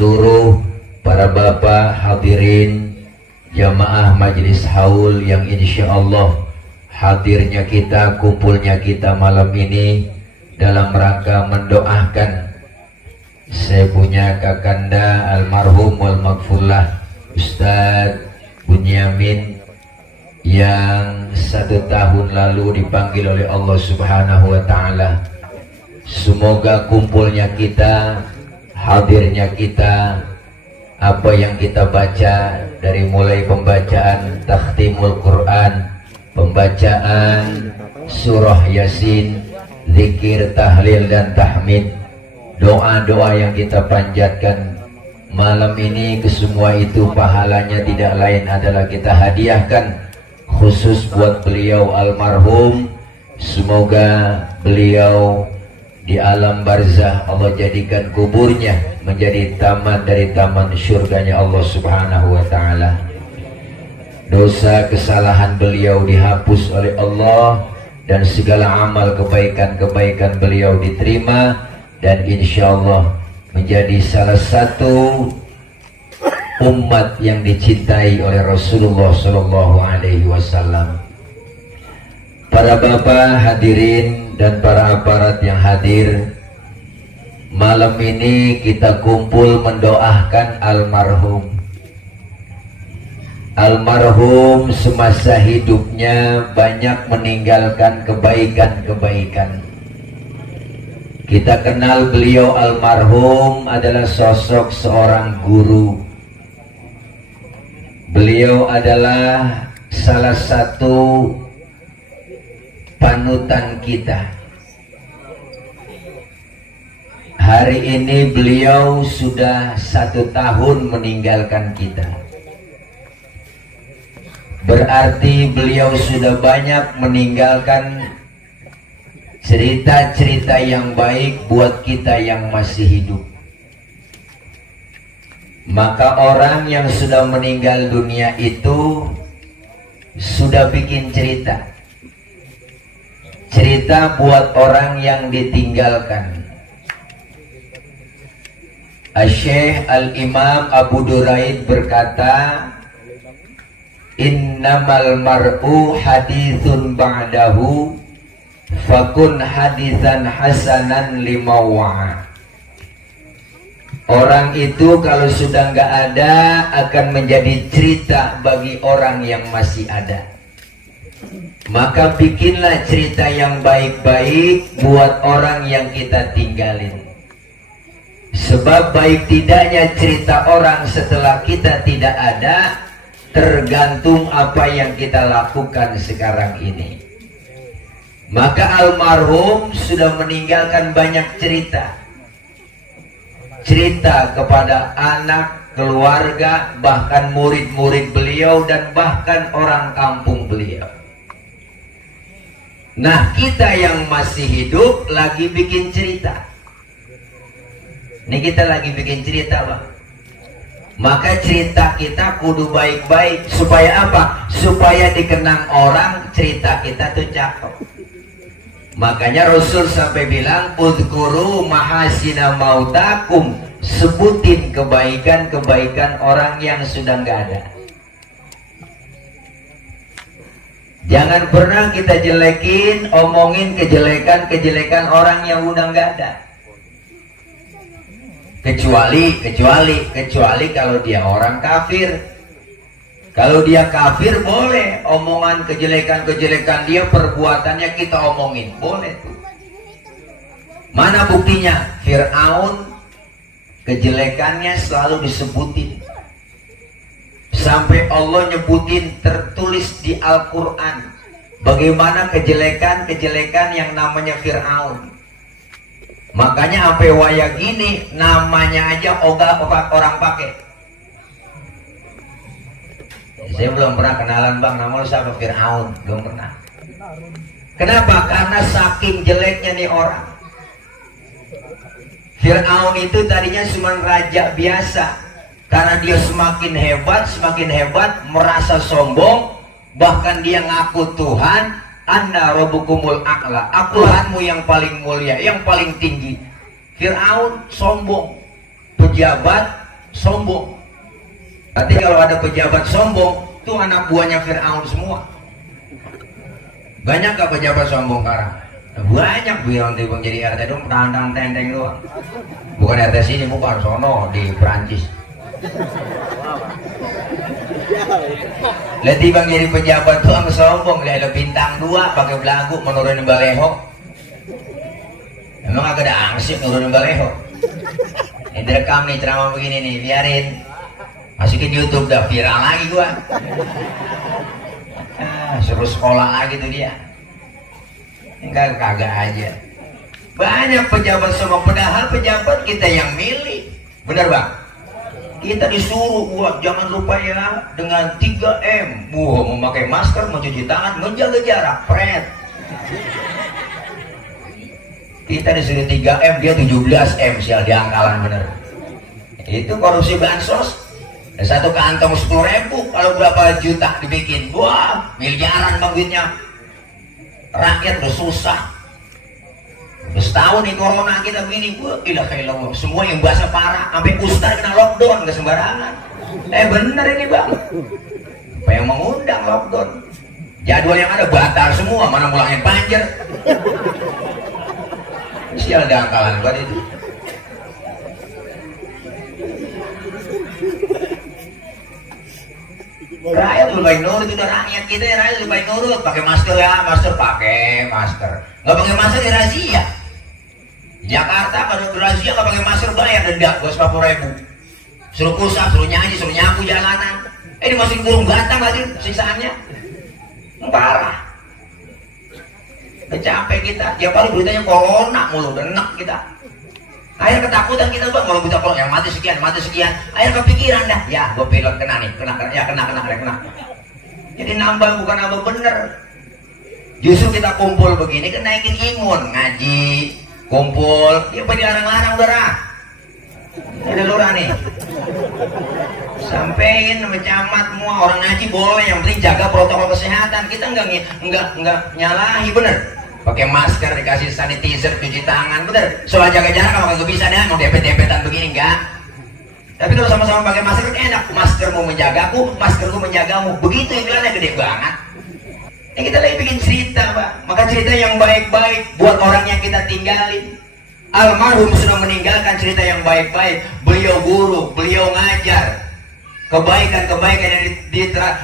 seluruh para bapak hadirin jamaah majelis haul yang insya Allah hadirnya kita, kumpulnya kita malam ini dalam rangka mendoakan saya punya kakanda almarhum wal maghfurlah Ustadz Bunyamin yang 1 tahun lalu dipanggil oleh Allah Subhanahu wa Ta'ala. Semoga kumpulnya kita, hadirnya kita, apa yang kita baca dari mulai pembacaan takhtimul Quran, pembacaan surah Yasin, zikir, tahlil dan tahmid, doa-doa yang kita panjatkan malam ini, kesemua itu pahalanya tidak lain adalah kita hadiahkan khusus buat beliau almarhum. Semoga beliau di alam barzah Allah jadikan kuburnya menjadi taman dari taman syurganya Allah Subhanahu wa Ta'ala. Dosa kesalahan beliau dihapus oleh Allah dan segala amal kebaikan-kebaikan beliau diterima, dan insya Allah menjadi salah satu umat yang dicintai oleh Rasulullah Sallallahu Alaihi Wasallam. Para bapak hadirin dan para aparat yang hadir, malam ini kita kumpul mendoakan almarhum. Almarhum semasa hidupnya banyak meninggalkan kebaikan-kebaikan. Kita kenal beliau almarhum adalah sosok seorang guru. Beliau adalah salah satu panutan kita. Hari ini beliau sudah 1 tahun meninggalkan kita. Berarti beliau sudah banyak meninggalkan cerita-cerita yang baik buat kita yang masih hidup. Maka orang yang sudah meninggal dunia itu sudah bikin cerita. Cerita buat orang yang ditinggalkan. Syekh Al-Imam Abu Duraid berkata, innamal mar'u hadithun ba'dahu fakun hadithan hasanan limawa'a. Orang itu kalau sudah nggak ada akan menjadi cerita bagi orang yang masih ada. Maka bikinlah cerita yang baik-baik buat orang yang kita tinggalin. Sebab baik tidaknya cerita orang setelah kita tidak ada tergantung apa yang kita lakukan sekarang ini. Maka almarhum sudah meninggalkan banyak cerita. Cerita kepada anak, keluarga, bahkan murid-murid beliau dan bahkan orang kampung beliau. Nah, kita yang masih hidup lagi bikin cerita. Ini kita lagi bikin cerita, Bang. Maka cerita kita kudu baik-baik. Supaya apa? Supaya dikenang orang cerita kita tuh cakep. Makanya Rasul sampai bilang, udhkuru mahasina mautakum, sebutin kebaikan-kebaikan orang yang sudah nggak ada. Jangan pernah kita jelekin, omongin kejelekan-kejelekan orang yang udah nggak ada. Kecuali kalau dia orang kafir. Kalau dia kafir boleh omongan kejelekan-kejelekan dia, perbuatannya kita omongin, boleh tuh. Mana buktinya? Fir'aun kejelekannya selalu disebutin. Sampai Allah nyebutin, tertulis di Al-Quran bagaimana kejelekan-kejelekan yang namanya Fir'aun. Makanya sampai waya gini namanya aja ogah orang pakai. Saya belum pernah kenalan, Bang, nama lu siapa? Fir'aun, belum pernah. Kenapa? Karena saking jeleknya nih orang. Fir'aun itu tadinya cuma raja biasa. Karena dia semakin hebat, merasa sombong, bahkan dia ngaku Tuhan, Anna rabbukumul a'la, aku Tuhanmu yang paling mulia, yang paling tinggi. Fir'aun sombong, pejabat, sombong. Tapi kalau ada pejabat sombong, itu anak buahnya Fir'aun semua. Banyak gak pejabat sombong sekarang? Banyak bilang tiba jadi RT dong, tandang tenteng doang. Bukan RT sini, bukan sono di Perancis. Lihat bang jadi pejabat tuh ang sombong, lihat ada bintang 2 pakai belagu menurunin baleho. Emang agak ada angsip nurunin baleho. Ini direkam nih ceramah begini nih, biarin. Masukin YouTube dah, viral lagi gua. Suruh sekolah lagi tuh dia. Enggak kagak aja. Banyak pejabat semua, padahal pejabat kita yang milih. Benar bang? Kita disuruh buat jangan lupa ya dengan 3M. Memakai masker, mencuci tangan, menjaga jarak. Pret. Kita disuruh 3M, dia 17M sial di angkalan bener. Itu korupsi bansos. Satu kantong 10.000, kalau berapa juta dibikin, wah miliaran bang duitnya. Rakyat udah susah. Udah setahun nih corona kita begini, wah ilah semua yang bahasa parah, sampai ustaz kena lockdown, gak sembarangan. Bener ini bang. Apa yang mengundang lockdown? Jadwal yang ada batal semua, mana mulangin banjir. Sial ada angkalan buat itu. Rakyat lebih baik nurut, udah rakyat kita ya, rakyat lebih baik nurut. Pakai masker ya, pakai masker. Nggak pakai masker ya razia. Jakarta kalau razia nggak pakai masker bayar denda 250.000. Suruh pusat, suruh nyanyi, suruh nyapu jalanan. Dimasukin kurung batang lagi sisaannya. Parah. Udah capek kita. Tiap kali beritanya corona mulu, udah enak kita. Akhirnya ketakutan kita bang, kalau kita yang mati sekian, akhirnya kepikiran dah, ya gue pilot kena nih, kena. Jadi nambah bukan nambah bener. Justru kita kumpul begini kan naikin imun, ngaji, kumpul, ya apa dilarang-larang udah. Ada lurah nih. Sampein sama camat semua orang ngaji boleh, yang penting jaga protokol kesehatan. Kita enggak nyalahi bener. Pakai masker, dikasih sanitizer, cuci tangan, bener. Soal jaga jarak kalau nggak bisa dah, mau dempet-dempetan begini enggak. Tapi kalau sama-sama pakai masker kan enak. Maskermu menjagaku, maskerku menjagamu. Begitu iklannya gede banget. Ini kita lagi bikin cerita, Pak. Maka cerita yang baik-baik buat orang yang kita tinggalin. Almarhum sudah meninggalkan cerita yang baik-baik. Beliau guru, beliau ngajar. Kebaikan-kebaikan yang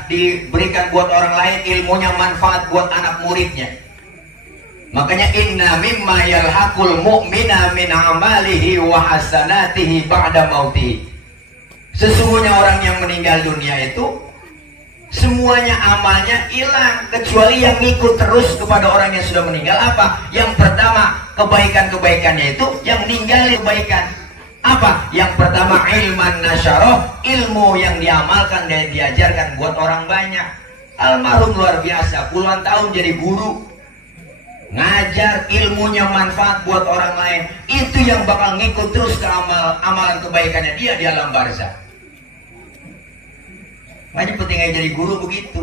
diberikan buat orang lain, ilmunya manfaat buat anak muridnya. Makanya inna mimma yalhaqul mu'mina min amalihi wa hasanatihi ba'da mautihi. Sesungguhnya orang yang meninggal dunia itu semuanya amalnya hilang kecuali yang ngikut terus kepada orang yang sudah meninggal. Apa? Yang pertama, kebaikan-kebaikannya itu yang ninggalin kebaikan. Apa? Yang pertama, ilman nasyarah, ilmu yang diamalkan dan diajarkan buat orang banyak. Almarhum luar biasa, puluhan tahun jadi guru, ngajar, ilmunya manfaat buat orang lain. Itu yang bakal ngikut terus ke amalan kebaikannya dia di alam barzah. Makanya penting aja jadi guru begitu.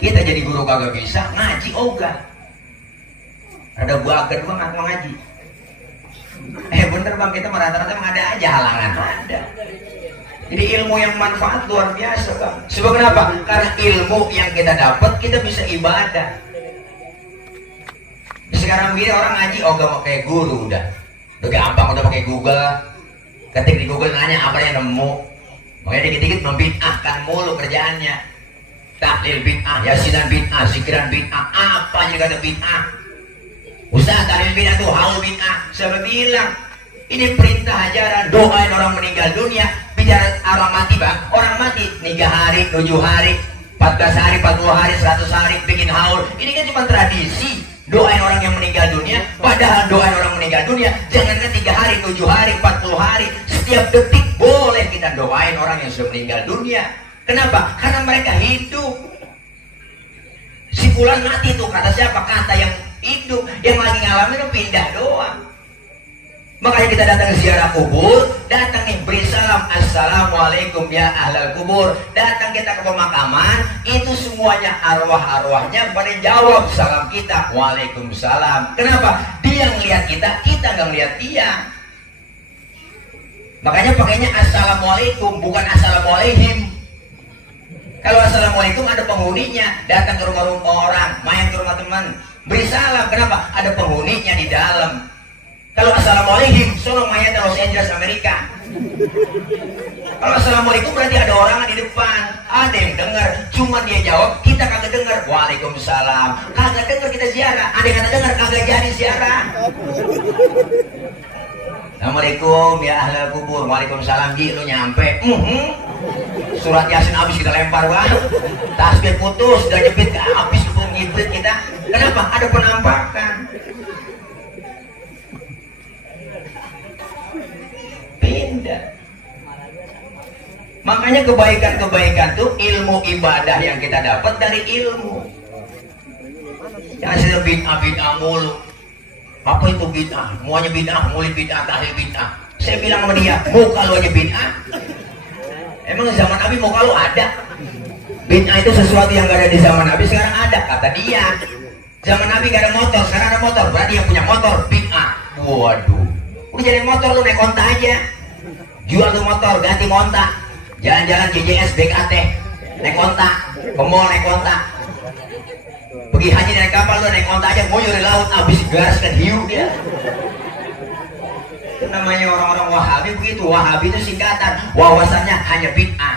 Kita jadi guru kagak bisa, ngaji ogah. Ada bakat banget ngaji. Bener bang, kita rata-rata emang ada aja halangan, ada. Jadi ilmu yang manfaat luar biasa bang. Sebab kenapa? Karena ilmu yang kita dapat kita bisa ibadah. Sekarang begini orang ngaji gak mau kayak guru udah gampang, udah pakai Google. Ketik di Google nanya apa yang nemu. Makanya dikit-dikit membid'ahkan mulu kerjaannya. Tahlil bid'ah, yasinan bid'ah, zikiran bid'ah, apa aja kata bid'ah. Ustaz tahlil bid'ah tuh haul bid'ah. Saya bilang ini perintah ajaran, doain orang meninggal dunia. Bicara orang mati bang, orang mati 3 hari, 7 hari, 14 hari, 40 hari, 100 hari bikin haul. Ini kan cuma tradisi, doain orang yang meninggal dunia. Padahal doain orang meninggal dunia jangankan 3 hari, 7 hari, 40 hari, setiap detik boleh kita doain orang yang sudah meninggal dunia. Kenapa? Karena mereka hidup. Si fulan mati tuh, kata siapa? Kata yang hidup, yang lagi ngalamin itu pindah doang. Makanya kita datang ke ziarah kubur, datang nih beri salam, assalamualaikum ya ahlal kubur. Datang kita ke pemakaman, itu semuanya arwah-arwahnya pada jawab salam kita, waalaikumsalam. Kenapa? Dia ngelihat kita nggak ngelihat dia. Makanya pakainya assalamualaikum, bukan assalamualaikum. Kalau assalamualaikum ada penghuninya, datang ke rumah orang, main ke rumah teman, beri salam. Kenapa? Ada penghuninya di dalam. Kalau assalamualaikum, sono mayat Los Angeles Amerika. Kalau assalamualaikum berarti ada orang di depan, ada yang dengar, cuma dia jawab, kita kagak dengar. Waalaikumsalam, kagak dengar kita ziarah. Ada yang kata dengar, kagak jadi ziarah. Assalamualaikum ya ahlal kubur. Waalaikumsalam, ji lu nyampe. Surat Yasin habis kita lempar banget. Tasbih putus, udah jepit ke habis ke ngibrit kita. Kenapa? Ada penampakan. Pindah. Makanya kebaikan-kebaikan tuh ilmu ibadah yang kita dapat dari ilmu. Jangan sudah bid'ah mulu. Apa itu bid'ah? Semuanya bid'ah, mulai bid'ah, tahlil bid'ah. Saya bilang sama dia, muka lu aja bid'ah. Emang zaman Nabi muka lu ada? Bid'ah itu sesuatu yang gak ada di zaman Nabi, sekarang ada, kata dia. Zaman Nabi gak ada motor, sekarang ada motor. Berarti yang punya motor, bid'ah. Waduh, udah jadi motor lu naik onta aja. Jual tuh motor, ganti onta. Jalan-jalan JJS, BKT, naik onta. Ke mall naik onta. Pergi haji naik kapal, lu naik onta aja, mau nyuri laut, habis gas kan hiu dia. Itu namanya orang-orang Wahabi begitu. Wahabi itu singkatan, wawasannya hanya bid'ah.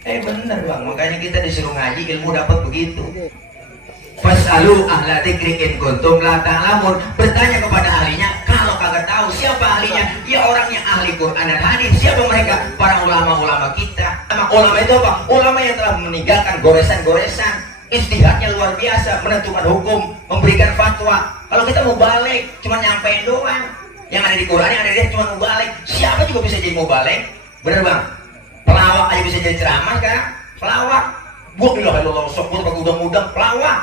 Bener bang, makanya kita disuruh ngaji, ilmu dapat begitu. Fasalu ahla dzikri in kuntum la ta'lamun. Bertanya kepada ahlinya kalau kagak tahu. Siapa ahlinya? Ya orangnya ahli Quran dan hadis. Siapa mereka? Para ulama-ulama kita. Ulama itu apa? Ulama yang telah meninggalkan goresan-goresan. Ijtihadnya luar biasa, menentukan hukum, memberikan fatwa. Kalau kita mau balik, cuma nyampein doang. Yang ada di Quran, yang ada di hadis cuma mau balik. Siapa juga bisa jadi mau balik? Bener bang? Pelawak aja bisa jadi ceramah sekarang. Pelawak. Buat ilah ilallah, sok buat pakai udang-udang, pelawak.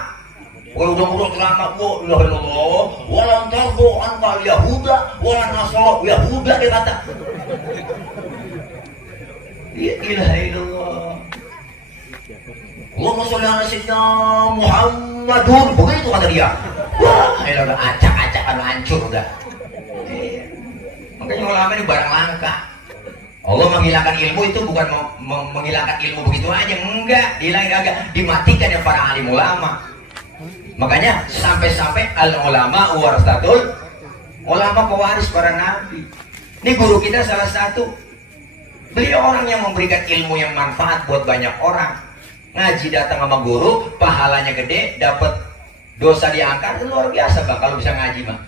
Kalau udang-udang ceramah, buat ilah ilallah, walan tarbu anka Yahuda, walan nasara Yahuda, dia kata. Ya ilah ilallah. Allahumma sholli ala sayyidina Muhammadun. Begitu kata dia. Wah, ilah udah acak-acakan hancur udah. Makanya ulama ini barang langka. Allah menghilangkan ilmu itu bukan menghilangkan ilmu begitu aja, enggak, dihilangkan agak, dimatikan ya para alim ulama. Makanya sampai-sampai al ulama warasatul, ulama pewaris para nabi. Ini guru kita salah satu. Beliau orang yang memberikan ilmu yang manfaat buat banyak orang. Ngaji datang sama guru, pahalanya gede, dapat dosa diangkat, luar biasa bang kalau bisa ngaji bang.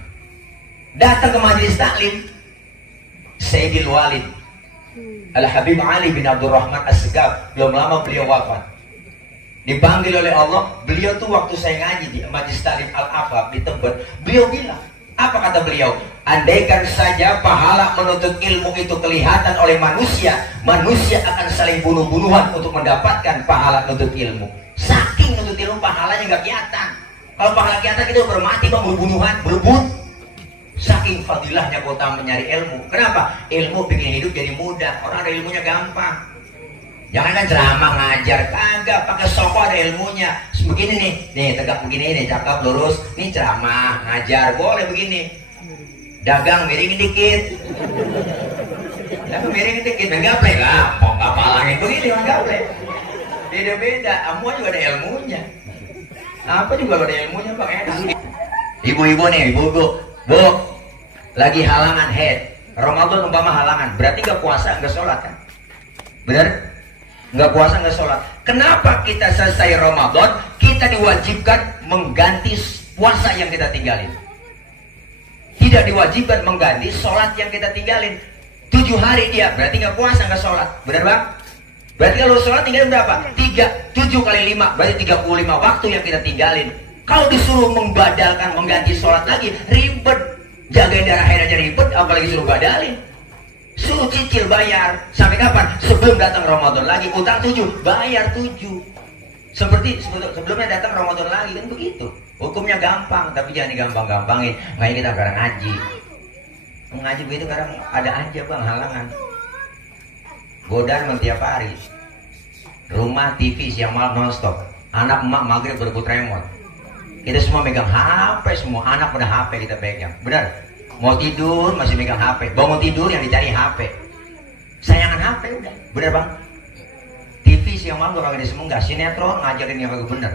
Datang ke majelis taklim, Sayyidil Walid Al-Habib Ali bin Abdurrahman As-Segaf, belum lama beliau wafat. Dipanggil oleh Allah, beliau tuh waktu saya ngaji di Majelis Taklim Al-Afaf di Tebet, beliau bilang, apa kata beliau? Andaikan saja pahala menuntut ilmu itu kelihatan oleh manusia, manusia akan saling bunuh-bunuhan untuk mendapatkan pahala menuntut ilmu. Saking menuntut ilmu pahalanya nggak kelihatan. Kalau pahala kelihatan kita bermati bang, bunuh-bunuhan, berebut. Saking fadilahnya kota mencari ilmu. Kenapa? Ilmu bikin hidup jadi mudah. Orang ada ilmunya gampang. Jangan kan ceramah ngajar, kagak, pakai soko ada ilmunya. Begini nih tegak begini nih, cakep lurus. Nih ceramah ngajar, boleh begini. Dagang miringin dikit. Dagang miringin dikit, menggaplek lah. Mau ngapalangin begini menggaplek. Beda-beda, semua juga ada ilmunya. Apa juga ada ilmunya bang, enak. Ibu-ibu nih, ibu-ibu. Bu, lagi halangan head. Ramadan umpama halangan, berarti nggak puasa, nggak sholat kan? Bener? Nggak puasa, nggak sholat. Kenapa kita selesai Ramadan, kita diwajibkan mengganti puasa yang kita tinggalin? Tidak diwajibkan mengganti sholat yang kita tinggalin. 7 hari dia, berarti nggak puasa, nggak sholat. Bener bang? Berarti kalau sholat tinggalin berapa? 7 kali 5, berarti 35 waktu yang kita tinggalin. Kalau disuruh membadalkan, mengganti sholat lagi, ribet. Jagain darah haid aja ribet, apalagi suruh badalin. Suruh cicil bayar. Sampai kapan? Sebelum datang Ramadan lagi. Utang 7, bayar 7. Seperti sebelumnya datang Ramadan lagi, kan begitu. Hukumnya gampang, tapi jangan digampang-gampangin. Makanya kita kadang ngaji. Ngaji begitu kadang ada aja bang halangan. Godaan tiap hari. Rumah TV siang malam non-stop. Anak emak maghrib berebut remote. Kita semua megang HP semua, anak pada HP kita pegang. Benar? Mau tidur masih megang HP, bangun tidur yang dicari HP. Sayangan HP udah, bener bang. TV siang malam gak disemunggah, sinetron ngajarin yang kagak bener.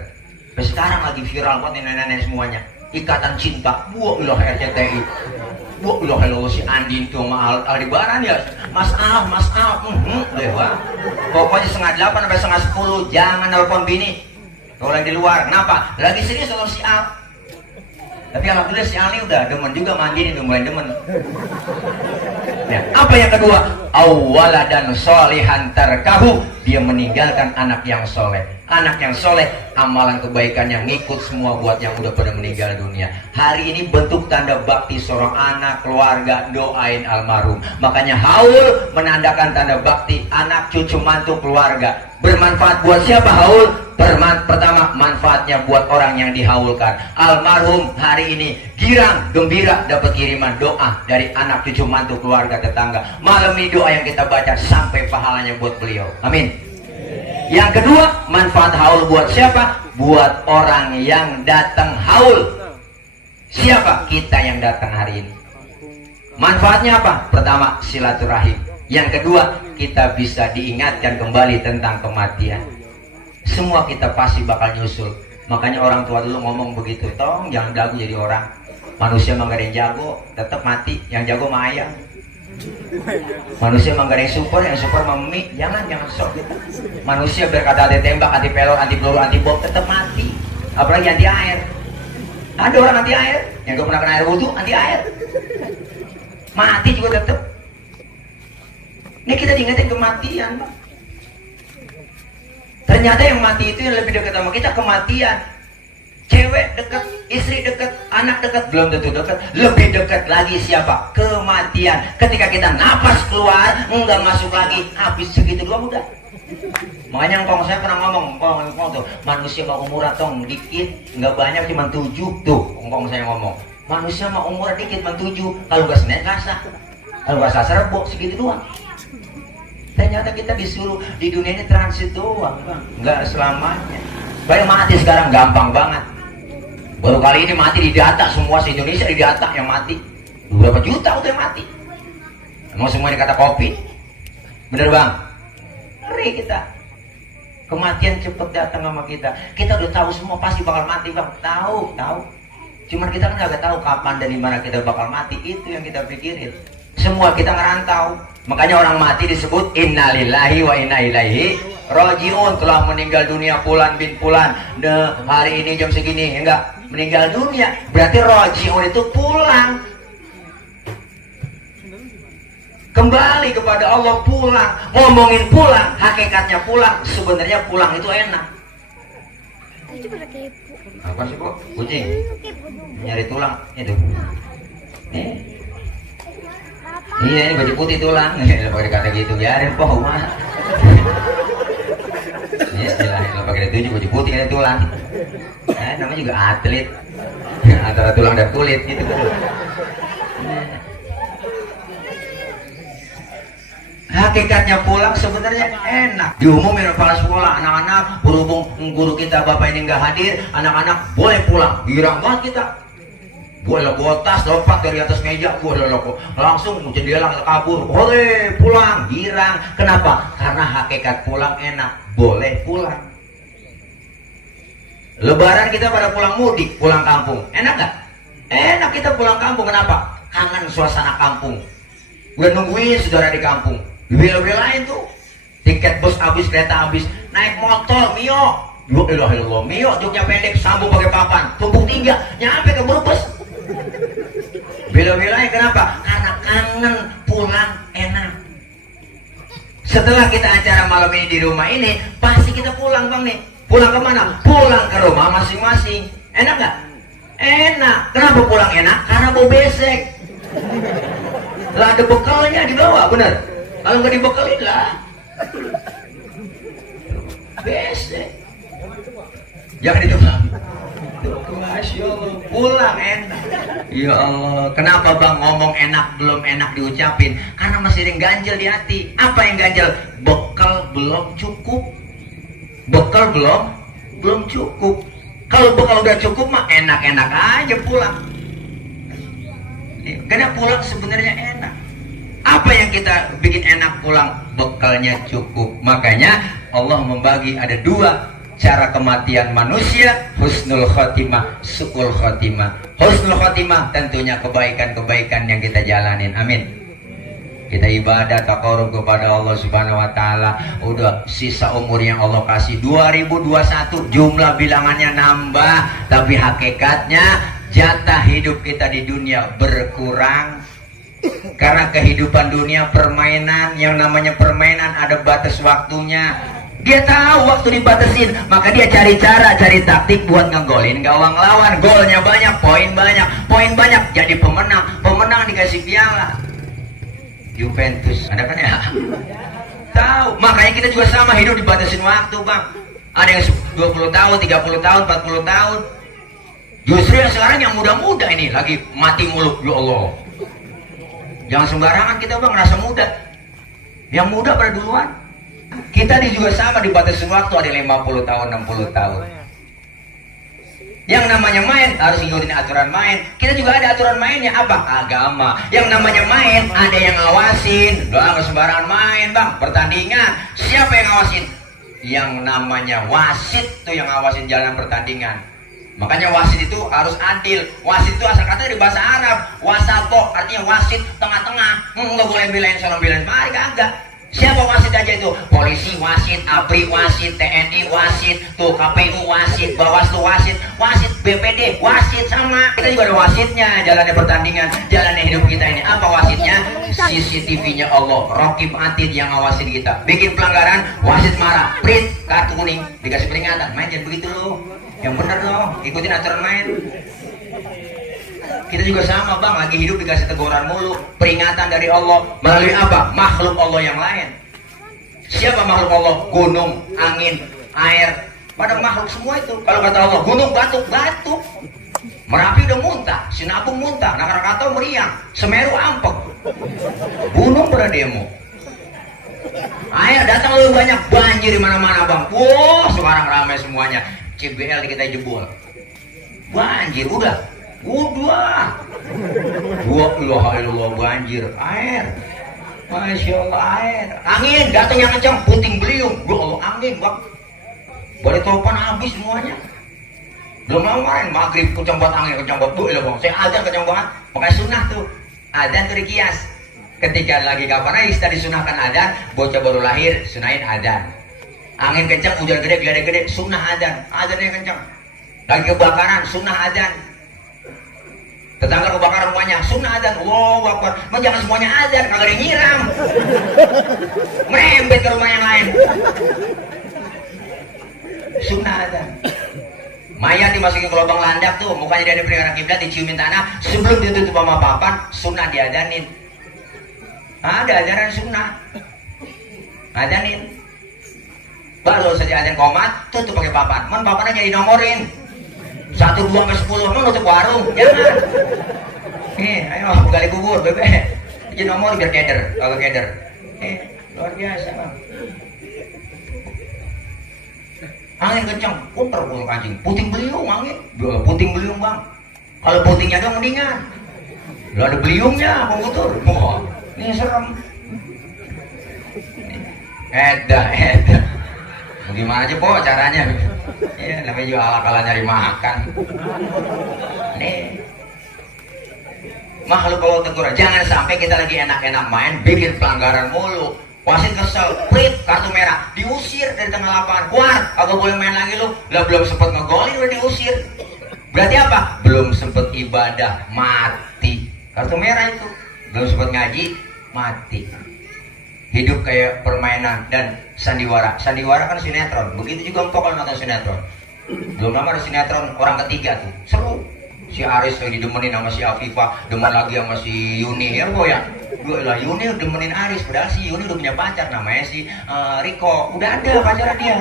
Sampai sekarang lagi viral buat nenek-nenek semuanya. Ikatan Cinta, buah RCTI, buah si Andin tuh sama Aldebaran ya, Mas Al, lewat. Pokoknya 7:30 sampai 9:30 jangan nelpon bini. Kalau lagi di luar, kenapa? Lagi serius kalau si Al. Tapi alhamdulillah si Ali udah demen juga mandi nih, udah mulai demen. Ya, apa yang kedua? Awwala dan solihan tarkahu, dia meninggalkan anak yang soleh. Anak yang soleh, amalan kebaikannya ngikut semua buat yang udah pada meninggal dunia. Hari ini bentuk tanda bakti seorang anak, keluarga, doain almarhum. Makanya haul menandakan tanda bakti anak, cucu, mantu, keluarga. Bermanfaat buat siapa haul? Pertama, manfaatnya buat orang yang dihaulkan. Almarhum hari ini girang, gembira dapat kiriman doa dari anak, cucu, mantu, keluarga, tetangga. Malam ini doa yang kita baca sampai pahalanya buat beliau. Amin. Yang kedua, manfaat haul buat siapa? Buat orang yang datang haul. Siapa? Kita yang datang hari ini. Manfaatnya apa? Pertama, silaturahim. Yang kedua, kita bisa diingatkan kembali tentang kematian. Semua kita pasti bakal nyusul. Makanya orang tua dulu ngomong begitu, tolong jangan jago jadi orang. Manusia emang gak ada yang jago, tetap mati. Yang jago mah ayam. Manusia emang gak ada yang super mah mie. Jangan sok. Manusia berkata anti tembak, anti pelor, anti peluru, anti bom, tetap mati. Apalagi anti air. Ada orang anti air, yang gak pernah kena air wudhu, anti air. Mati juga tetap. Ini kita diingetin kematian, Bang. Ternyata yang mati itu yang lebih dekat sama kita kematian. Cewek dekat, istri dekat, anak dekat, belum tentu dekat. Lebih dekat lagi siapa? Kematian. Ketika kita napas keluar, nggak masuk lagi, habis segitu doang udah. Makanya engkong saya pernah ngomong, engkong tuh, manusia mau umur tong dikit, nggak banyak cuma 7 tuh. Engkong saya ngomong, manusia mau umur dikit cuma 7, kalau nggak Senin Selasa, kalau nggak Selasa Rebo, segitu doang. Ternyata kita disuruh di dunia ini transit doang, Bang. Nggak selamanya. Banyak mati sekarang gampang banget. Baru kali ini mati di data, semua se-Indonesia di data yang mati. Berapa juta udah yang mati. Emang semuanya kata COVID. Bener Bang? Ngeri kita. Kematian cepet datang sama kita. Kita udah tahu semua pasti bakal mati Bang. Tahu. Cuman kita kan nggak tahu kapan dan di mana kita bakal mati. Itu yang kita pikirin. Semua kita ngerantau. Makanya orang mati disebut innalillahi wa inna ilaihi rajiun. Telah meninggal dunia Fulan bin Fulan. Hari ini jam segini enggak meninggal dunia. Berarti rajiun itu pulang. Kembali kepada Allah, pulang. Ngomongin pulang, hakikatnya pulang. Sebenarnya pulang itu enak. Apa sih kok? Kucing? Nyari tulang itu. Iya ini baju putih tulang. Pakai kata gitu biarin poh mah. Ini istilahnya kalau pakai itu baju putih ini tulang. Namanya juga atlet. Antara tulang dan kulit gitu kan. Hakikatnya pulang sebenarnya enak. Diumumin kepala sekolah, anak-anak berhubung guru kita bapak ini nggak hadir, anak-anak boleh pulang. Girang banget kita. Boleh bawa tas, lompat dari atas meja, boleh langsung jendela kabur, boleh pulang, girang. Kenapa? Karena hakikat pulang enak, boleh pulang. Lebaran kita pada pulang mudik, pulang kampung, enak gak? Enak kita pulang kampung, kenapa? Kangen suasana kampung. Udah nungguin saudara di kampung, bela-belain tuh. Tiket bus habis, kereta habis, naik motor, Mio. Mio, joknya pendek, sambung pakai papan, tumpuk 3, nyampe ke Brebes. Bela-belain kenapa? Karena kangen pulang enak. Setelah kita acara malam ini di rumah ini, pasti kita pulang Bang nih. Pulang kemana? Pulang ke rumah masing-masing. Enak gak? Enak. Kenapa pulang enak? Karena bau besek. Lah ada bekalnya di bawah, bener? Kalau nggak dibekelin lah besek. Jangan dicoba. Masya Allah, pulang enak. Ya Allah, kenapa Bang ngomong enak belum enak diucapin? Karena masih ada yang ganjel di hati. Apa yang ganjel? Bekal belum cukup. Bekal belum cukup. Kalau bekal udah cukup mah enak-enak aja pulang. Karena pulang sebenarnya enak. Apa yang kita bikin enak pulang? Bekalnya cukup. Makanya Allah membagi ada dua cara kematian manusia, husnul khotimah, su'ul khotimah. Husnul khotimah tentunya kebaikan-kebaikan yang kita jalanin. Amin. Kita ibadah taqarrub kepada Allah Subhanahu wa taala. Udah sisa umur yang Allah kasih 2021, jumlah bilangannya nambah, tapi hakikatnya jatah hidup kita di dunia berkurang. Karena kehidupan dunia permainan, yang namanya permainan ada batas waktunya. Dia tahu waktu dibatasin, maka dia cari cara, cari taktik buat ngegolin gawang lawan. Golnya banyak, poin banyak, jadi pemenang. Pemenang dikasih piala. Juventus, ada kan ya? Tahu, makanya kita juga sama, hidup dibatasin waktu, Bang. Ada yang 20 tahun, 30 tahun, 40 tahun. Justru yang sekarang yang muda-muda ini lagi mati mulu, ya Allah. Jangan sembarangan kita, Bang, ngerasa muda. Yang muda pada duluan. Kita juga sama dibatasin waktu, ada 50 tahun, 60 tahun. Yang namanya main harus ngikutin aturan main. Kita juga ada aturan mainnya, apa? Agama. Yang namanya main ada yang ngawasin. Doa nggak sembarangan main, Bang. Pertandingan siapa yang ngawasin? Yang namanya wasit tuh yang ngawasin jalan pertandingan. Makanya wasit itu harus adil. Wasit itu asal katanya dari bahasa Arab. Wasato artinya wasit tengah-tengah. Nggak boleh belain sana belain mari, kagak. Siapa wasit aja itu? Polisi wasit, ABRI wasit, TNI wasit, tuh KPU wasit, Bawaslu wasit, wasit BPD wasit sama. Kita juga ada wasitnya, jalannya pertandingan, jalannya hidup kita ini. Apa wasitnya? CCTV-nya Allah, Raqib Atid yang ngawasin kita. Bikin pelanggaran, wasit marah, print kartu kuning, dikasih peringatan. Main jangan begitu loh. Yang benar loh, ikutin aturan main. Kita juga sama, Bang, lagi hidup dikasih teguran mulu, peringatan dari Allah melalui apa? Makhluk Allah yang lain. Siapa makhluk Allah? Gunung, angin, air, pada makhluk semua itu. Kalau kata Allah, gunung batuk, batuk. Merapi udah muntah, Sinabung muntah, Krakatau meriang, Semeru ampek, gunung pada demo. Air datang lebih banyak, banjir di mana-mana, Bang. Wah, sekarang ramai semuanya. CBL di kita jebol. Banjir udah. Udah, ilaha illallah, banjir, air, masya Allah, air, angin datang yang kencang, puting beliung, ya Allah, angin, Bang, boleh topan habis semuanya. Belum lama kemarin maghrib kencang banget angin, kencang banget, bu, Bang, saya azan kencang banget, makanya sunnah tuh, azan tuh dikias. Ketika lagi kapan aja kita disunahkan azan, bocah baru lahir, sunahin azan. Angin kencang, hujan gede, gede, sunnah azan, azannya kencang. Lagi kebakaran, sunnah azan. Tetangga kebakaran rumahnya, sunnah azan, Allahu Akbar. Jangan semuanya azan, kagak ada yang nyiram. Merembet ke rumah yang lain. Sunnah azan. Mayat dimasukin ke lubang landak tuh, mukanya dari peninggalan kiblat, diciumin tanah, sebelum ditutup sama papan, sunnah diazanin. Ada ajaran sunnah. Azanin. Baru saja azan komat, tutup pakai papan. Papan aja dinomorin. 1, 2, sampai 10, emang nutup warung? Jangan. Nih, ayo gali bubur, bebek. Jadi nomor biar keder, kalau keder. Luar biasa, Bang. Angin kencang, puter bulu kancing. Puting beliung angin. Puting beliung, Bang. Kalau putingnya dong mendingan. Lo ada beliungnya, mau putur. Oh, ini serem. Eda. Gimana aja, Po, caranya? Ya, namanya juga ala-ala nyari makan. Nih, makhluk kalau tegur, jangan sampai kita lagi enak-enak main, bikin pelanggaran mulu. Wasit kesel, prit, kartu merah, diusir dari tengah lapangan. Keluar, agak boleh main lagi lu. Lah belum sempet ngegolin udah diusir. Berarti apa? Belum sempet ibadah, mati. Kartu merah itu. Belum sempet ngaji, mati. Hidup kayak permainan dan sandiwara. Sandiwara kan sinetron. Begitu juga empok kalau nonton sinetron. Belum lama ada sinetron orang ketiga tuh. Seru. Si Aris lagi didemenin sama si Afifah, demen lagi sama si Yuni. Ya boh ya. Gue lah Yuni demenin Aris, padahal si Yuni udah punya pacar namanya si Riko. Udah ada pacarnya dia.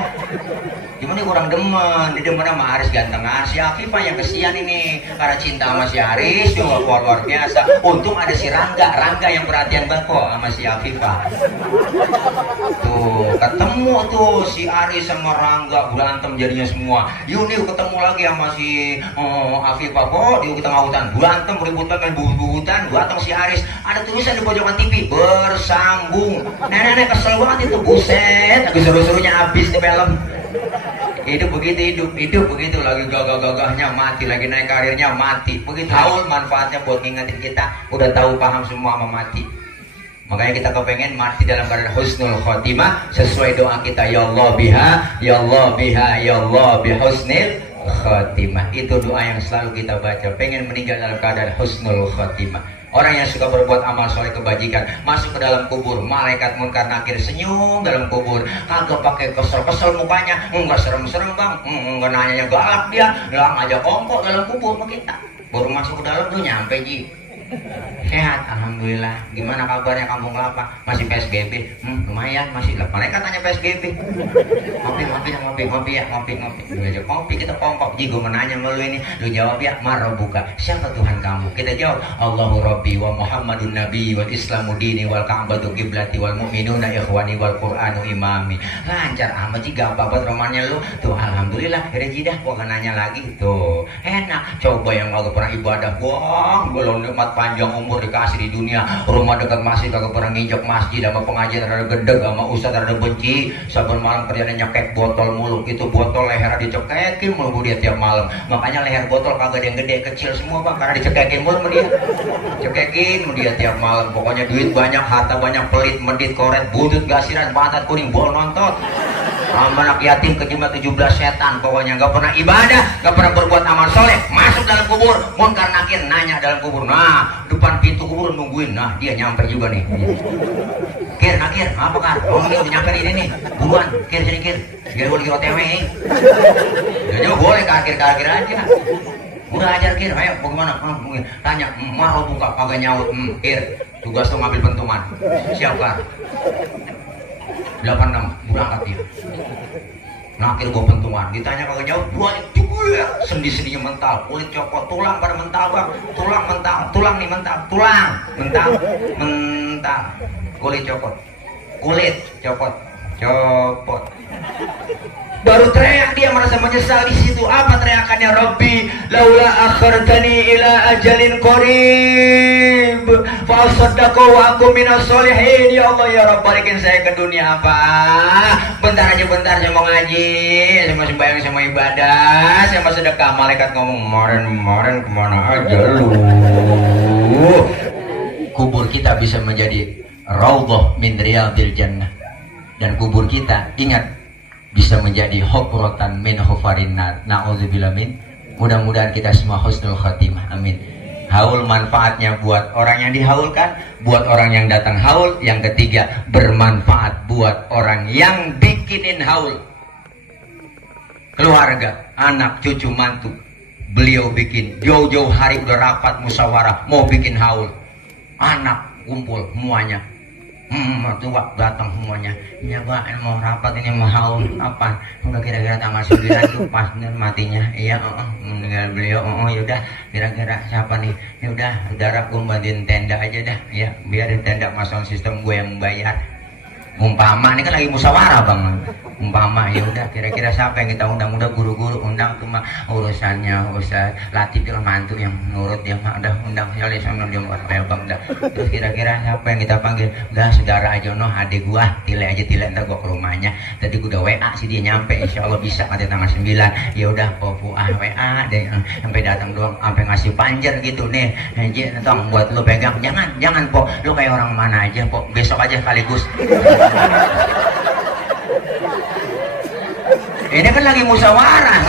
Cuman dia kurang demen, dia demen sama Aris gantengan. Si Afifah yang kesian ini karena cinta sama si Aris juga luar biasa. Untung ada si Rangga yang perhatian banget kok sama si Afifah. Tuh ketemu tuh si Aris sama Rangga berantem jadinya semua. Yuni ketemu lagi sama si Afifah kok di tengah hutan berantem ribut main bubutan. Datang si Aris ada tulisan di pojokan TV bersambung. Nenek kesel banget itu, buset. Lagi seru-serunya habis di film. Hidup begitu, hidup begitu, lagi gagah-gagahnya mati, lagi naik karirnya mati. Begitu haul manfaatnya buat ngingetin kita, udah tahu paham semua sama mati. Makanya kita kepengen mati dalam keadaan husnul khotimah sesuai doa kita, ya Allah biha, ya Allah biha, ya Allah bihusnil khotimah. Itu doa yang selalu kita baca, pengen meninggal dalam keadaan husnul khotimah. Orang yang suka berbuat amal soleh kebajikan masuk ke dalam kubur, malaikat munkar nakir senyum dalam kubur, kagak pakai kesel mukanya, enggak serem-serem bang, enggak nanya galak dia, ngajak ongkok dalam kubur sama kita. Baru masuk ke dalam tuh nyampe ji. Sehat, alhamdulillah. Gimana kabarnya kampung Kelapa? Masih PSBB? Lumayan, masih lah. Mereka tanya PSBB. Ngopi ya. Lu aja kopi, kita kompak. Ji, gue menanya sama lu ini. Lu jawab ya, buka. Siapa Tuhan kamu? Kita jawab, Allahu Rabbi wa Muhammadun Nabi wal Islamu dini wal Ka'batu qiblati wal mu'minuna ikhwani wal Qur'anu imami. Lancar amat Ji, gampang banget romannya lu. Tuh, alhamdulillah. Rejidah, gua kan nanya lagi. Tuh, enak. Coba yang gak pernah ibadah. Wah, belum nikmat panjang umur dikasih di dunia, rumah dekat masjid kagak pernah nginjak masjid, sama pengajian rada gedeg, sama ustadz rada benci, saben malam kerjanya nyekek botol mulu. Itu botol leher dicekekin mulu dia tiap malam. Makanya leher botol kagak ada yang gede, kecil semua bang, karena dicekekin mulu sama dia. Cekekin dia tiap malam. Pokoknya duit banyak, harta banyak, pelit, medit, koret, butut, gasiran, pantat kuning, bol nonton. Anak yatim kejebak 17 setan. Pokoknya gak pernah ibadah, gak pernah berbuat amal soleh, masuk dalam kubur, munkar nakir nanya dalam kubur. Nah, depan pintu kubur nungguin. Nah, dia nyampe juga nih. Kir, apa kan? Oh, ini udah nyampe ini nih. Buruan, Kir, sini Kir. Biar gue lagi OTW. Ya boleh ke akhir aja. Udah ajar Kir, ayo bagaimana? Tanya, mau buka kagak nyaut. Kir, tugas tuh ngambil pentungan. Siap kan? 86 berangkat dia. Nakir gua pentungan, ditanya kagak jauh, buahnya juga sendi-sendinya mental, kulit copot, tulang pada mental bang, tulang nih mental, kulit copot, baru teriak dia merasa menyesal di situ. Apa teriakannya? Rabbi laula akhartani ila ajalin qarib fa asaddaqu wa akum minas solihin. Ya Allah ya Rabb, balikin saya ke dunia apa? Bentar saya mau ngaji, saya mau sembahyang, saya mau ibadah, saya mau sedekah. Malaikat ngomong, kemarin kemana aja lu? Kubur kita bisa menjadi raudhah min riyadil jannah, dan kubur kita ingat bisa menjadi hufratan min hufarin nar. Na'udzubillah min. Mudah-mudahan kita semua husnul khatimah. Amin. Haul manfaatnya buat orang yang dihaulkan, buat orang yang datang haul. Yang ketiga, bermanfaat buat orang yang bikinin haul. Keluarga, anak, cucu, mantu. Beliau bikin jauh-jauh hari udah rapat musyawarah mau bikin haul. Anak kumpul semuanya. Tua datang semuanya. Iya Pak, mau rapat ini mau haul apa? Udah kira-kira tanggal 9 tuh pas matinya. Iya, meninggal beliau. Yaudah, kira-kira siapa nih? Yaudah, saudara gue bantuin tenda aja dah. Ya, biarin tenda masuk sistem gue yang bayar. Umpama ini kan lagi musyawarah bang. Umpama ya udah kira-kira siapa yang kita undang? Udah guru-guru undang cuma urusannya Ustaz Latif itu mantu yang nurut dia mah udah undang sekali sama dia buat bang dah. Terus kira-kira siapa yang kita panggil? Udah saudara aja adik gua tile ntar gua ke rumahnya. Tadi gua udah WA sih dia nyampe, insya Allah bisa nanti tanggal 9. Ya udah popu WA deh sampai datang doang sampai ngasih panjer gitu nih. Tong buat lu pegang. Jangan po, lu kayak orang mana aja po, besok aja sekaligus. Ini kan lagi musyawarah,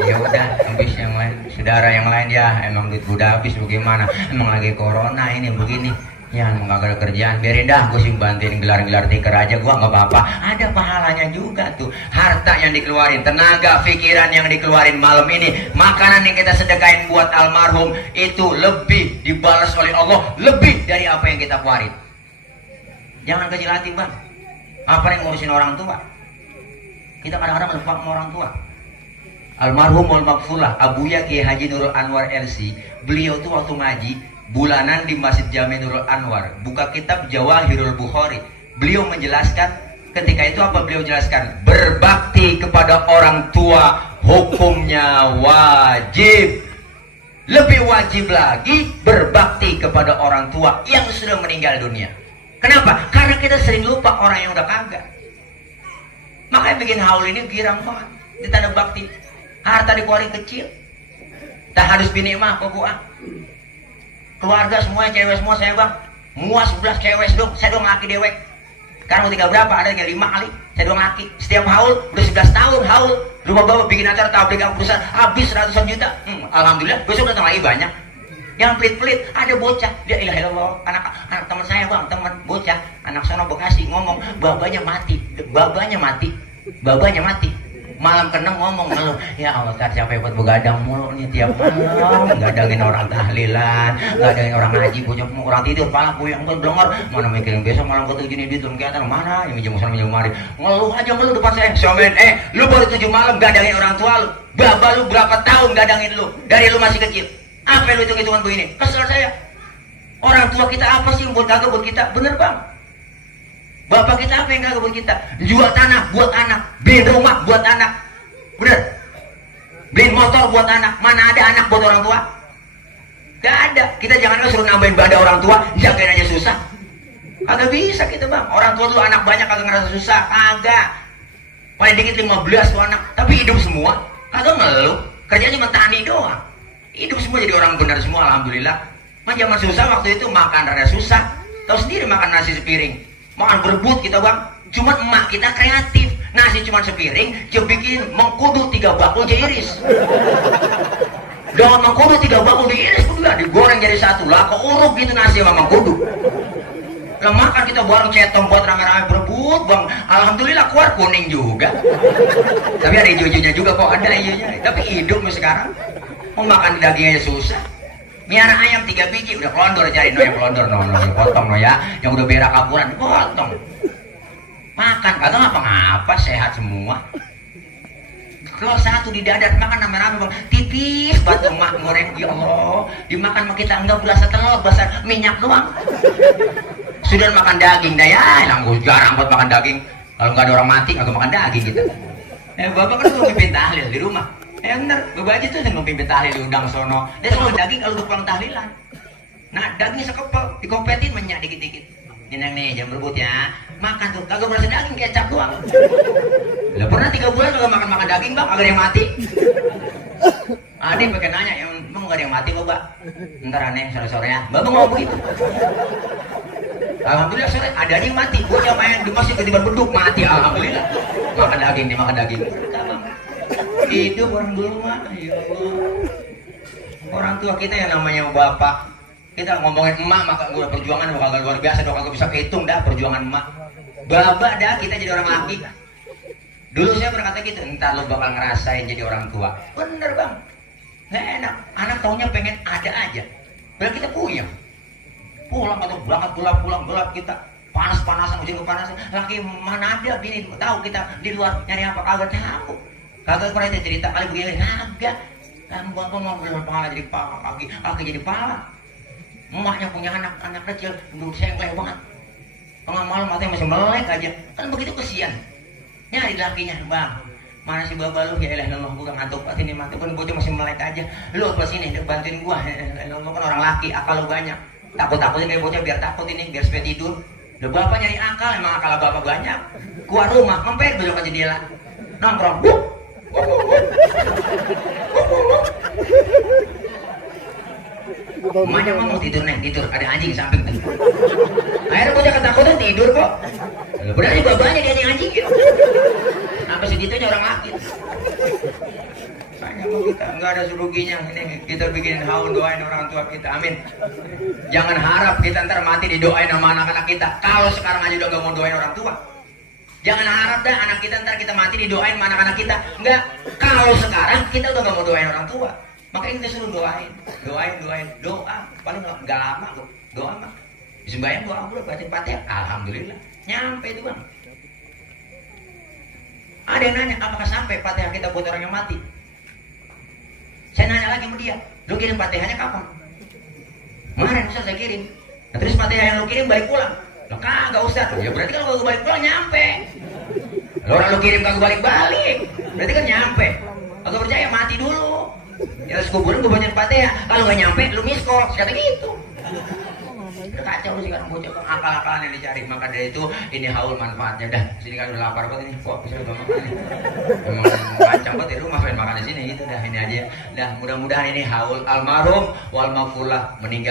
ya udah habis yang lain, saudara yang lain ya emang duit udah habis bagaimana, emang lagi corona ini begini ya emang gak ada kerjaan, biarin dah gue sih bantuin gelar-gelar tikar aja, gue nggak apa-apa, ada pahalanya juga tuh, harta yang dikeluarin, tenaga, pikiran yang dikeluarin malam ini, makanan yang kita sedekahin buat almarhum itu lebih dibalas oleh Allah, lebih dari apa yang kita keluarin. Jangan kecil hati bang. Apa yang ngurusin orang tua? Kita kadang-kadang lupa sama orang tua. Almarhum wal maghfurlah Abuya Kiai Haji Nurul Anwar LC, beliau tuh waktu ngaji bulanan di Masjid Jami Nurul Anwar, buka kitab Jawahirul Bukhari, beliau menjelaskan, ketika itu apa beliau jelaskan? Berbakti kepada orang tua hukumnya wajib. Lebih wajib lagi berbakti kepada orang tua yang sudah meninggal dunia. Kenapa? Karena kita sering lupa orang yang udah kagak. Makanya bikin haul ini girang banget ditanda bakti. Harta dikeluarin kecil, tak harus bini mah pokoknya. Keluarga semuanya cewek semua saya bang, muas 11 cewek dong, saya dong laki dewek. Sekarang tinggal berapa? Ada yang 5 kali, saya dong laki. Setiap haul udah 11 tahun haul. Rumah bapak bikin acara tablik aku besar, habis ratusan juta. Alhamdulillah, besok datang lagi banyak. Yang pelit-pelit ada bocah, dia ilah Allah, anak teman saya bang, teman bocah, anak sono Bekasi ngomong, babanya mati. Malam keenam ngomong ngeluh, ya Allah tar siapa buat begadang mulu nih tiap malam, gadangin orang tahlilan, gadangin orang ngaji, punya orang tidur, pala puyeng belengor, mana mikirin besok malam ketujuh nih duit belum kelihatan mana, yang minjem sana minjem mari, ngeluh aja ngeluh depan saya, somen, lu baru 7 malam gadangin orang tua lu, baba lu berapa tahun gadangin lu, dari lu masih kecil, apa lu hitung-hitungan begini, kesel saya, orang tua kita apa sih yang buat kagak buat kita, bener bang? Bapak kita apa yang kagak buat kita? Jual tanah buat anak, beli rumah buat anak, bener? Beli motor buat anak, mana ada anak buat orang tua? Gak ada. Kita jangan suruh nambahin banda orang tua, jagain aja susah. Kagak bisa kita bang. Orang tua tuh anak banyak kagak ngerasa susah, kagak. Paling dikit 15 tuh anak, tapi hidup semua. Kagak ngeluh, kerjanya cuma tani doang. Hidup semua jadi orang benar semua, alhamdulillah. Man zaman susah waktu itu makan rada susah. Tahu sendiri makan nasi sepiring. Makan berebut kita bang, cuman emak kita kreatif, nasi cuma sepiring, dia bikin mengkudu 3 bakul dia iris. Dengan mengkudu 3 bakul diiris udah digoreng jadi satu lah, kok uruk gitu nasi sama mengkudu. Lah makan kita bareng cetong buat rame-rame berebut bang, alhamdulillah keluar kuning juga. Tapi ada hijau-hijaunya juga kok, ada hijaunya. Tapi hidup sekarang mau makan dagingnya susah. Miara ayam 3 biji udah kelondor, cari yang kelondor potong ya, yang udah berak kapuran potong. Makan kagak ngapa-ngapa, sehat semua. Telur 1 di dadar makan rame-rame bang, tipis batu mak goreng, ya Allah, dimakan sama kita enggak berasa telur, berasa minyak doang. Sudah makan daging dah ya, elang gue jarang buat makan daging. Kalau nggak ada orang mati kagak makan daging kita. Bapak kan tuh mimpin tahlil di rumah. Bener, Bapak aja tuh yang memimpin tahlil di udang sono. Dia selalu daging kalau udah pulang tahlilan. Nah, dagingnya sekepel, dikompetin menyak dikit-dikit. Ini nih, jangan berebut ya. Makan tuh, kagak berasa daging, kecap doang. Lah pernah 3 bulan kagak makan daging bang, kagak ada yang mati. Adik pakai nanya, emang gak ada yang mati Bapak? Ntar aneh sore-sore ya. Bapak ngomong begitu. Alhamdulillah sore ada yang mati. Gue yang main di masjid ketiban beduk mati, alhamdulillah. Makan daging nih, makan daging. Hidup orang dulu mah, ya Allah. Orang tua kita yang namanya bapak, kita ngomongin emak maka udah perjuangan udah kagak luar biasa, udah kagak bisa kehitung dah perjuangan emak. Babak dah kita jadi orang laki. Dulu saya berkata gitu, entar lo bakal ngerasain jadi orang tua. Bener bang, nggak enak. Anak taunya pengen ada aja, padahal kita puyeng. Pulang atau berangkat pulang gelap kita. Panas-panasan, hujan kepanasan. Laki mana ada bini tahu kita di luar nyari apa kagak tahu. Kagak pernah cerita kali begini, kagak. Kamu bapak mau berpala jadi pala kaki jadi pala. Emaknya punya anak kecil, belum sengkleh banget. Tengah malam matanya masih melek aja, kan begitu kesian. Nyari lakinya, bang. Mana si bapak lu? Ya elah Allah, gua ngantuk banget ini mati pun bocah masih melek aja. Lu ke sini bantuin gua. Lu kan orang laki, akal lu banyak. Takut-takutin kayak bocah biar takut ini, biar supaya tidur. Udah bapak nyari akal, emang akal bapak banyak. Keluar rumah, mampir belok aja dia lah. Nongkrong, emaknya ngomong tidur nih, tidur. Ada anjing di samping tuh. Akhirnya bocah ketakutan tidur kok. Berarti bapaknya dia anjing gitu. Sampai segitunya orang laki. Tanya sama kita, nggak ada suruginya. Ini kita bikin haul doain orang tua kita, amin. Jangan harap kita ntar mati didoain sama anak-anak kita. Kalau sekarang aja udah nggak mau doain orang tua. Jangan harap dah anak kita ntar kita mati didoain sama anak-anak kita. Enggak. Kalau sekarang kita udah gak mau doain orang tua, makanya kita suruh doain. Doa. Paling gak lama kok. Doa mah. Sembahyang doa udah baca Fatihah. Alhamdulillah. Nyampe itu bang. Ada yang nanya, apakah sampai Fatihah kita buat orang yang mati? Saya nanya lagi sama dia, lu kirim Fatihahnya kapan? Kemarin Ustaz saya kirim. Nah, terus Fatihah yang lu kirim balik pulang? Lah kagak Ustaz. Ya berarti kan kalau balik pulang nyampe. Lo orang lu kirim kagak balik-balik, berarti kan nyampe. Agak percaya mati dulu. Ya terus kuburin gue baca Fatihah. Kalau nggak nyampe lu miskol, kata gitu. Udah kacau lu sih kan bocah akal-akalan yang dicari. Maka dari itu ini haul manfaatnya. Dah sini kan udah lapar banget ini. Kok bisa udah makan ini. Emang kacau banget ya, lu makan makan di sini gitu dah ini aja. Dah mudah-mudahan ini haul almarhum wal maghfurlah meninggal.